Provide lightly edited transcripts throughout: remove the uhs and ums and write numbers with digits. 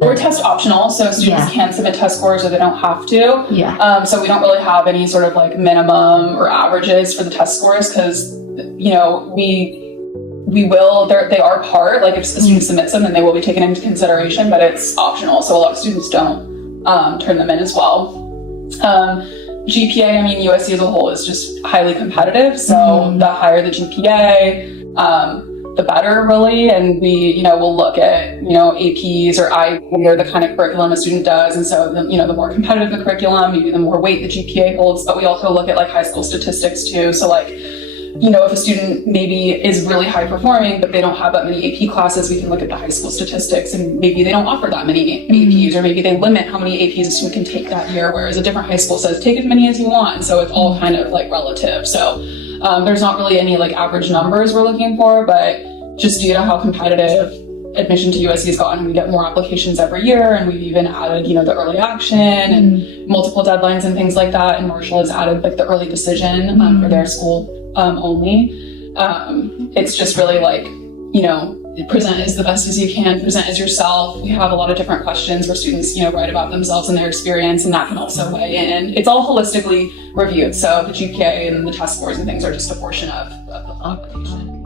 We're test optional, so students can submit test scores or they don't have to. So we don't really have any sort of like minimum or averages for the test scores because, you know, we will, they are part, like if the student submits them, then they will be taken into consideration, but it's optional. So a lot of students don't turn them in as well. GPA, I mean, USC as a whole is just highly competitive. So the higher the GPA, the better really. And we, you know, we'll look at, you know, APs or IB or the kind of curriculum a student does. And so, you know, the more competitive the curriculum, maybe the more weight the GPA holds, but we also look at like high school statistics too. So like, you know, if a student maybe is really high performing, but they don't have that many AP classes, we can look at the high school statistics and maybe they don't offer that many APs, or maybe they limit how many APs a student can take that year, whereas a different high school says take as many as you want. And so it's all kind of like relative. So there's not really any like average numbers we're looking for, but just due to how competitive admission to USC has gotten, we get more applications every year, and we've even added, you know, the early action and multiple deadlines and things like that. And Marshall has added like the early decision for their school only. It's just really like, you know, present as the best as you can, present as yourself. We have a lot of different questions where students, you know, write about themselves and their experience, and that can also weigh in. It's all holistically reviewed. So the GPA and the test scores and things are just a portion of the application.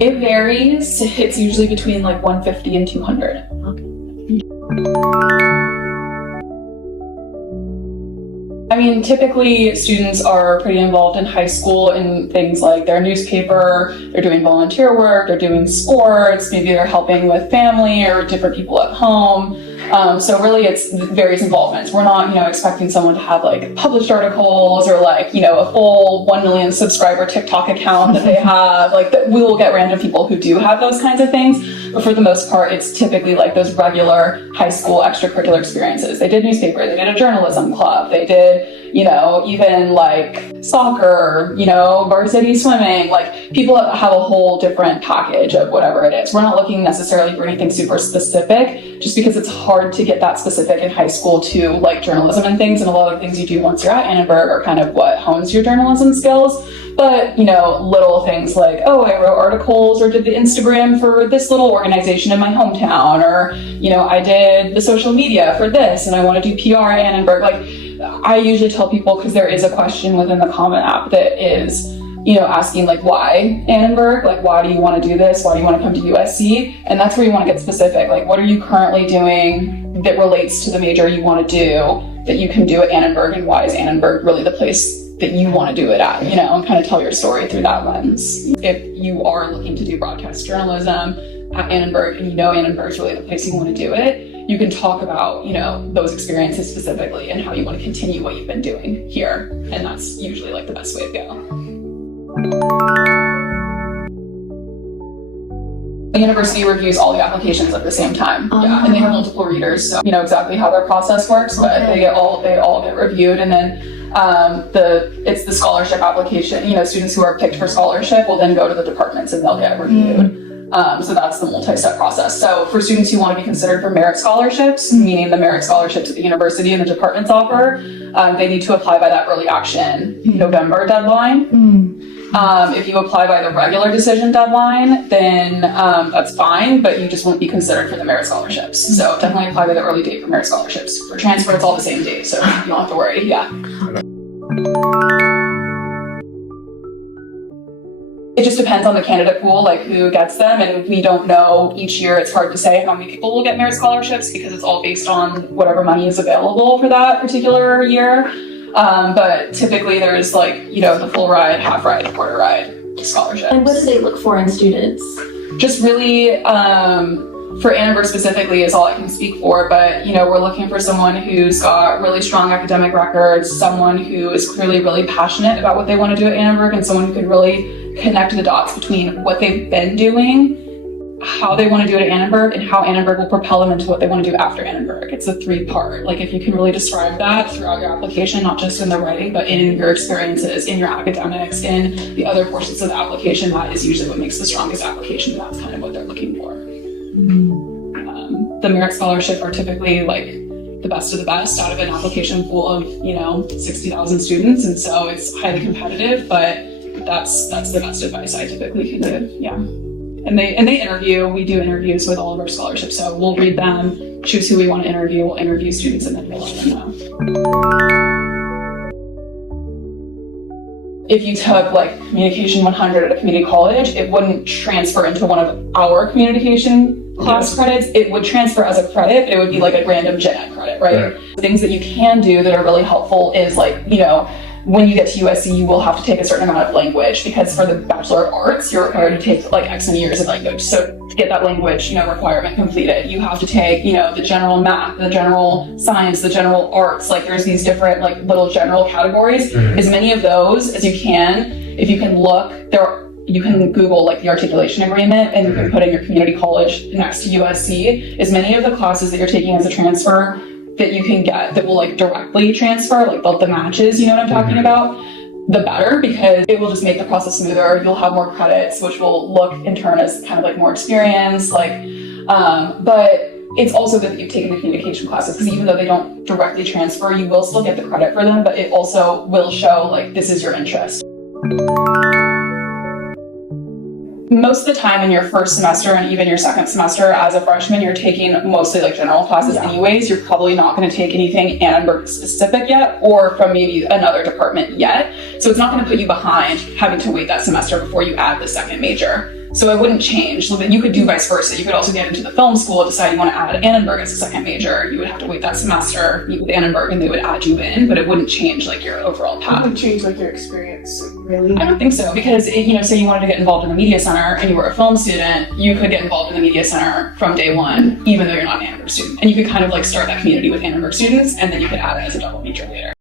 It varies. It's usually between like 150 and 200. I mean, typically students are pretty involved in high school in things like their newspaper, they're doing volunteer work, they're doing sports, maybe they're helping with family or different people at home. So really it's various involvements. We're not, you know, expecting someone to have like published articles or like, you know, a full 1 million subscriber TikTok account that they have. Like that, we will get random people who do have those kinds of things. But for the most part, it's typically like those regular high school extracurricular experiences. They did newspaper, they did a journalism club, they did, you know, even like soccer, you know, varsity swimming. Like people have a whole different package of whatever it is. We're not looking necessarily for anything super specific, just because it's hard to get that specific in high school to like journalism and things. And a lot of things you do once you're at Annenberg are kind of what hones your journalism skills. But, you know, little things like, oh, I wrote articles or did the Instagram for this little organization in my hometown, or, you know, I did the social media for this and I want to do PR at Annenberg. Like, I usually tell people, because there is a question within the Comment app that is, you know, asking like, why Annenberg? Like, why do you want to do this? Why do you want to come to USC? And that's where you want to get specific. Like, what are you currently doing that relates to the major you want to do that you can do at Annenberg, and why is Annenberg really the place that you want to do it at, you know, and kind of tell your story through that lens. If you are looking to do broadcast journalism at Annenberg and you know Annenberg is really the place you want to do it, you can talk about, you know, those experiences specifically and how you want to continue what you've been doing here. And that's usually like the best way to go. The university reviews all the applications at the same time. Yeah, and they have multiple readers, so you know exactly how their process works, but they all get reviewed. And then it's the scholarship application. You know, students who are picked for scholarship will then go to the departments and they'll get reviewed. So that's the multi-step process. So for students who want to be considered for merit scholarships, meaning the merit scholarships that the university and the departments offer, they need to apply by that early action November deadline. If you apply by the regular decision deadline, then that's fine, but you just won't be considered for the merit scholarships. So definitely apply by the early date for merit scholarships. For transfer, it's all the same date, so you don't have to worry. Yeah. It just depends on the candidate pool, like who gets them, and we don't know each year. It's hard to say how many people will get merit scholarships because it's all based on whatever money is available for that particular year. But typically there's like, you know, the full ride, half ride, quarter ride scholarships. And what do they look for in students? Just really, for Annenberg specifically is all I can speak for, but you know, we're looking for someone who's got really strong academic records, someone who is clearly really passionate about what they want to do at Annenberg, and someone who can really connect the dots between what they've been doing, how they want to do it at Annenberg, and how Annenberg will propel them into what they want to do after Annenberg. It's a 3-part. Like if you can really describe that throughout your application, not just in the writing, but in your experiences, in your academics, in the other portions of the application, that is usually what makes the strongest application, and that's kind of what they're looking for. The merit scholarship are typically like the best of the best out of an application pool of, you know, 60,000 students, and so it's highly competitive, but that's the best advice I typically can give. Yeah. And they interview. We do interviews with all of our scholarships. So we'll read them, choose who we want to interview, we'll interview students, and then we'll let them know. If you took like Communication 100 at a community college, it wouldn't transfer into one of our communication class credits. It would transfer as a credit, but it would be like a random gen ed credit, right? Things that you can do that are really helpful is like, you know, when you get to USC, you will have to take a certain amount of language, because for the Bachelor of Arts, you're required to take like X many years of language. So to get that language, you know, requirement completed, you have to take, you know, the general math, the general science, the general arts. Like there's these different like little general categories. As many of those as you can. If you can look, you can Google like the articulation agreement, and you can put in your community college next to USC. As many of the classes that you're taking as a transfer that you can get that will like directly transfer, like the matches, you know what I'm talking about, the better, because it will just make the process smoother. You'll have more credits, which will look in turn as kind of like more experience, like, but it's also good that you've taken the communication classes, because even though they don't directly transfer, you will still get the credit for them, but it also will show like this is your interest. Most of the time in your first semester and even your second semester as a freshman, you're taking mostly like general classes anyways. You're probably not going to take anything Annenberg specific yet, or from maybe another department yet. So it's not going to put you behind having to wait that semester before you add the second major. So it wouldn't change. You could do vice versa. You could also get into the film school, decide you want to add Annenberg as a second major. You would have to wait that semester, meet with Annenberg, and they would add you in, but it wouldn't change like your overall path. It wouldn't change like your experience, really? I don't think so, because you know, say you wanted to get involved in the media center and you were a film student, you could get involved in the media center from day one, even though you're not an Annenberg student. And you could kind of like start that community with Annenberg students, and then you could add it as a double major later.